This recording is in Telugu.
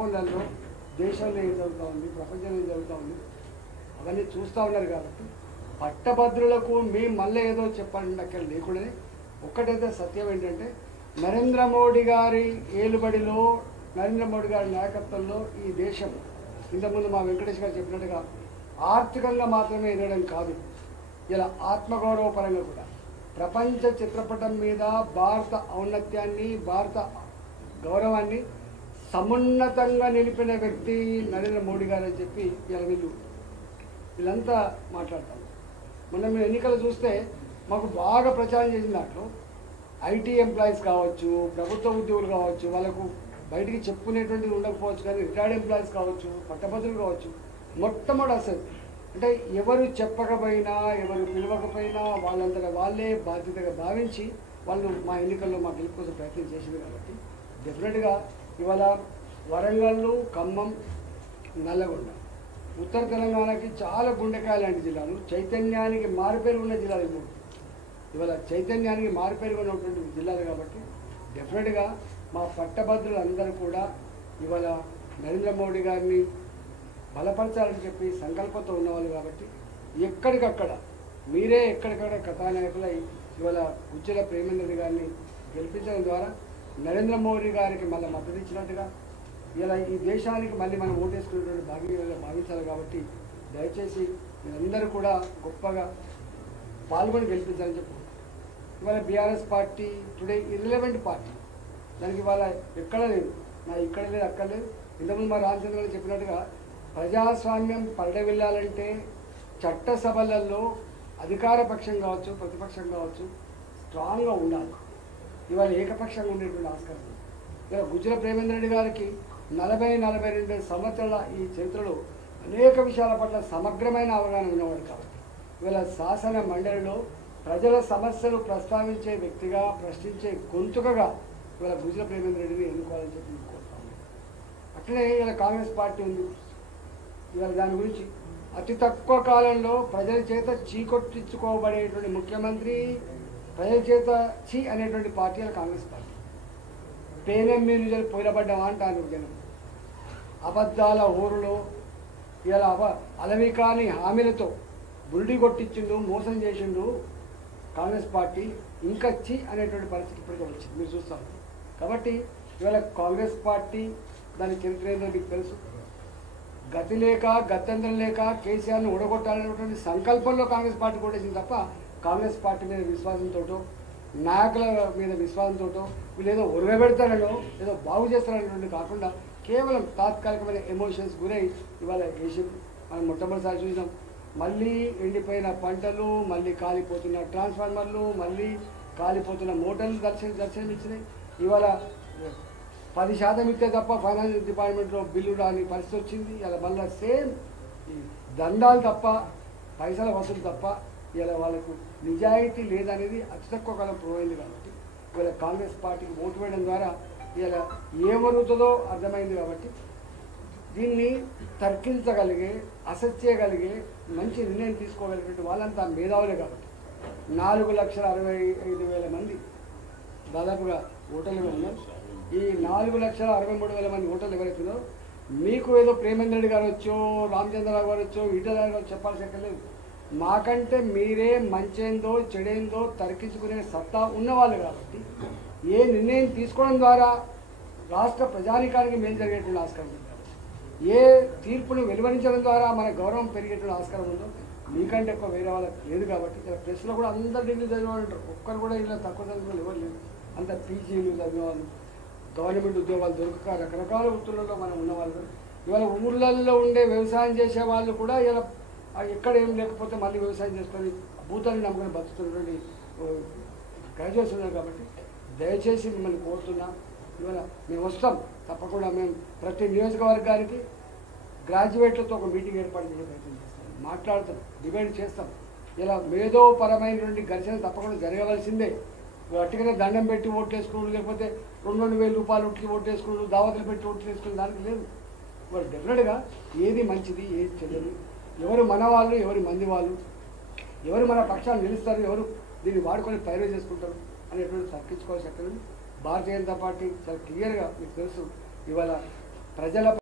ఫోన్లలో దేశంలో ఏం జరుగుతూ ఉంది, ప్రపంచంలో ఏం జరుగుతూ ఉంది అవన్నీ చూస్తూ ఉన్నారు. కాబట్టి పట్టభద్రులకు మేము మళ్ళీ ఏదో చెప్పాలంటే అక్కడ లేకుండానే ఒక్కటైతే సత్యం ఏంటంటే నరేంద్ర మోడీ గారి ఏలుబడిలో, నరేంద్ర మోడీ గారి నాయకత్వంలో ఈ దేశం ఇంతకుముందు మా వెంకటేష్ గారు చెప్పినట్టుగా ఆర్థికంగా మాత్రమే ఎదగడం కాదు, ఇలా ఆత్మగౌరవపరంగా కూడా ప్రపంచ చిత్రపటం మీద భారత ఔన్నత్యాన్ని, భారత గౌరవాన్ని సమున్నతంగా నిలిపిన వ్యక్తి నరేంద్ర మోడీ గారు అని చెప్పి ఇలా వీళ్ళంతా మాట్లాడతారు. మొన్న మీరు ఎన్నికలు చూస్తే మాకు బాగా ప్రచారం చేసిన దాంట్లో ఐటీ ఎంప్లాయీస్ కావచ్చు, ప్రభుత్వ ఉద్యోగులు కావచ్చు, వాళ్ళకు బయటికి చెప్పుకునేటువంటిది ఉండకపోవచ్చు, కానీ రిటైర్డ్ ఎంప్లాయీస్ కావచ్చు, పట్టభద్రులు కావచ్చు, మొట్టమొదటి అసలు అంటే ఎవరు చెప్పకపోయినా, ఎవరు పిలవకపోయినా వాళ్ళంతటా వాళ్ళే బాధ్యతగా భావించి వాళ్ళు మా ఎన్నికల్లో మా గెలుపు కోసం ప్రయత్నం చేసింది. కాబట్టి డెఫినెట్గా ఇవాళ వరంగల్, ఖమ్మం, నల్లగొండ, ఉత్తర తెలంగాణకి చాలా గుండెకాయ లాంటి జిల్లాలు, చైతన్యానికి మారుపేరు ఉన్న జిల్లాలు ఇప్పుడు ఇవాళ చైతన్యానికి మారుపేరు ఉన్నటువంటి జిల్లాలు. కాబట్టి డెఫినెట్గా మా పట్టభద్రులు అందరూ కూడా ఇవాళ నరేంద్ర మోడీ గారిని బలపరచాలని చెప్పి సంకల్పంతో ఉన్నవాళ్ళు. కాబట్టి ఎక్కడికక్కడ మీరే ఎక్కడికక్కడ కథానాయకులై ఇవాళ ఉజ్జల ప్రేమేంద్ర గారిని గెలిపించడం ద్వారా నరేంద్ర మోడీ గారికి మళ్ళీ మద్దతు ఇచ్చినట్టుగా ఇలా ఈ దేశానికి మళ్ళీ మనం ఓటేసుకునేటువంటి భాగ్యంగా భావించాలి. కాబట్టి దయచేసి మీరందరూ కూడా గొప్పగా పాల్గొని గెలిపించాలని చెప్పు. ఇవాళ BRS party today irrelevant party, దానికి ఇవాళ ఎక్కడ లేదు, నా ఇక్కడ లేదు అక్కడ లేదు. ఇంతకుముందు మా రామచంద్ర గారు చెప్పినట్టుగా ప్రజాస్వామ్యం పరిడవిల్లాలంటే చట్టసభలలో అధికార పక్షం కావచ్చు, ప్రతిపక్షం కావచ్చు స్ట్రాంగ్గా ఉండాలి. ఇవాళ ఏకపక్షంగా ఉండేటువంటి ఆస్కారం. ఇవాళ గుజ్జల ప్రేమేంద్ర రెడ్డి గారికి 40-42 సంవత్సరాల ఈ చరిత్రలో అనేక విషయాల పట్ల సమగ్రమైన అవగాహన ఉన్నవాడు. కాబట్టి ఇవాళ శాసన మండలిలో ప్రజల సమస్యలు ప్రస్తావించే వ్యక్తిగా, ప్రశ్నించే గొంతుకగా ఇవాళ గుజ్జల ప్రేమేంద్ర రెడ్డిని ఎన్నుకోవాలని చెప్పి కోరుతాము. అట్లనే ఇవాళ కాంగ్రెస్ పార్టీ ఉంది. ఇవాళ దాని గురించి అతి తక్కువ కాలంలో ప్రజల చేత చీకొట్టించుకోబడేటువంటి ముఖ్యమంత్రి, ప్రజల చేత చీ అనేటువంటి పార్టీ కాంగ్రెస్ పార్టీ. పేనం మీరు పోయినబడ్డామా అంటాను జనం. అబద్ధాల ఊరులో ఇలా అలవి కాని హామీలతో బుల్డి కొట్టించిండు, మోసం చేసిండు కాంగ్రెస్ పార్టీ. ఇంకా చీ అనేటువంటి పరిస్థితి ఇప్పటికే వచ్చింది, మీరు చూస్తాం. కాబట్టి ఇవాళ కాంగ్రెస్ పార్టీ దాని చరిత్ర ఏందో మీకు తెలుసు. గతి లేక, గత్యంతరం లేక కేసీఆర్ని ఊడగొట్టాలనేటువంటి సంకల్పంలో కాంగ్రెస్ పార్టీ కొట్టేసింది తప్ప కాంగ్రెస్ పార్టీ మీద విశ్వాసంతో, నాయకుల మీద విశ్వాసంతో వీళ్ళు ఏదో ఉరగబెడతారనో ఏదో బాగు చేస్తారనేటువంటి కాకుండా కేవలం తాత్కాలికమైన ఎమోషన్స్ గురై ఇవాళ వేసి మనం మొట్టమొదటిసారి చూసినాం. మళ్ళీ ఎండిపోయిన పంటలు, మళ్ళీ కాలిపోతున్న ట్రాన్స్ఫార్మర్లు, మళ్ళీ కాలిపోతున్న మోటార్లు దర్శనమిచ్చినాయి. ఇవాళ 10% ఇస్తే తప్ప ఫైనాన్స్ డిపార్ట్మెంట్లో బిల్లు రాని పరిస్థితి వచ్చింది. ఇలా మళ్ళీ సేమ్ ఈ దండాలు తప్ప, పైసల వసూలు తప్ప ఇలా వాళ్ళకు నిజాయితీ లేదనేది అతి తక్కువ కాలం ప్రూవ్ అయింది. కాబట్టి ఇవాళ కాంగ్రెస్ పార్టీకి ఓటు వేయడం ద్వారా ఇలా ఏమరుగుతుందో అర్థమైంది. కాబట్టి దీన్ని తర్కించగలిగే, అసెస్ చేయగలిగే, మంచి నిర్ణయం తీసుకోగలిగినట్టు వాళ్ళంతా మేధావులే. కాబట్టి 4,65,000 మంది దాదాపుగా ఓటర్లు ఉన్నారు. ఈ 4,63,000 మంది ఓటర్లు ఎవరైతుందో మీకు ఏదో ప్రేమేంద్ర రెడ్డి గారు వచ్చో, రామచంద్రరావు గారు వచ్చో, ఈటల గారు చెప్పాల్సి లేదు. మాకంటే మీరే మంచేందో చెడేందో తర్కించుకునే సత్తా ఉన్నవాళ్ళు. కాబట్టి ఏ నిర్ణయం తీసుకోవడం ద్వారా రాష్ట్ర ప్రజానికానికి మేలు జరిగేటువంటి ఆస్కారం ఉంది, ఏ తీర్పును వెలువరించడం ద్వారా మన గౌరవం పెరిగేటువంటి ఆస్కారం ఉందో మీకంటే ఎక్కువ వేరే వాళ్ళకి లేదు. కాబట్టి ఇలా ప్రెస్లో కూడా అందరు డిగ్రీ చదివిన వాళ్ళు ఉంటారు, ఒక్కరు కూడా ఇలా తక్కువ చదివిన ఎవరు లేదు. అంత పీజీలు చదివిన వాళ్ళు, గవర్నమెంట్ ఉద్యోగాలు దొరకక రకరకాల వృత్తులలో మనం ఉన్నవాళ్ళు. ఇవాళ ఊళ్ళల్లో ఉండే వ్యవసాయం చేసే వాళ్ళు కూడా ఇలా ఎక్కడ ఏం లేకపోతే మళ్ళీ వ్యవసాయం చేసుకొని భూతాన్ని నమ్ముకొని బతుకుతున్నటువంటి గ్రాడ్యుయేట్స్ ఉన్నారు. కాబట్టి దయచేసి మిమ్మల్ని కోరుతున్నా, ఇవాళ మేము వస్తాం తప్పకుండా. మేము ప్రతి నియోజకవర్గానికి గ్రాడ్యుయేట్లతో ఒక మీటింగ్ ఏర్పాటు చేసే ప్రయత్నం చేస్తాం, మాట్లాడతాం, డిబేట్ చేస్తాం. ఇలా మేధోపరమైనటువంటి ఘర్షణ తప్పకుండా జరగవలసిందే. అట్టుగానే దండం పెట్టి ఓట్లు వేసుకున్నాడు, లేకపోతే 2,000 రూపాయలు ఉట్టి ఓట్లు వేసుకున్నాడు, దావతులు పెట్టి ఓట్లు వేసుకునే దానికి లేదు. వాళ్ళు డెఫినెట్గా ఏది మంచిది, ఏది చెడ్డది, ఎవరు మన వాళ్ళు, ఎవరు మంది వాళ్ళు, ఎవరు మన పక్షాలు నిలుస్తారు, ఎవరు దీన్ని వాడుకొని పైరవి చేసుకుంటారు అనేటువంటి తగ్గించుకోవాల్సి. భారతీయ జనతా పార్టీ చాలా క్లియర్గా మీకు తెలుసు. ఇవాళ ప్రజల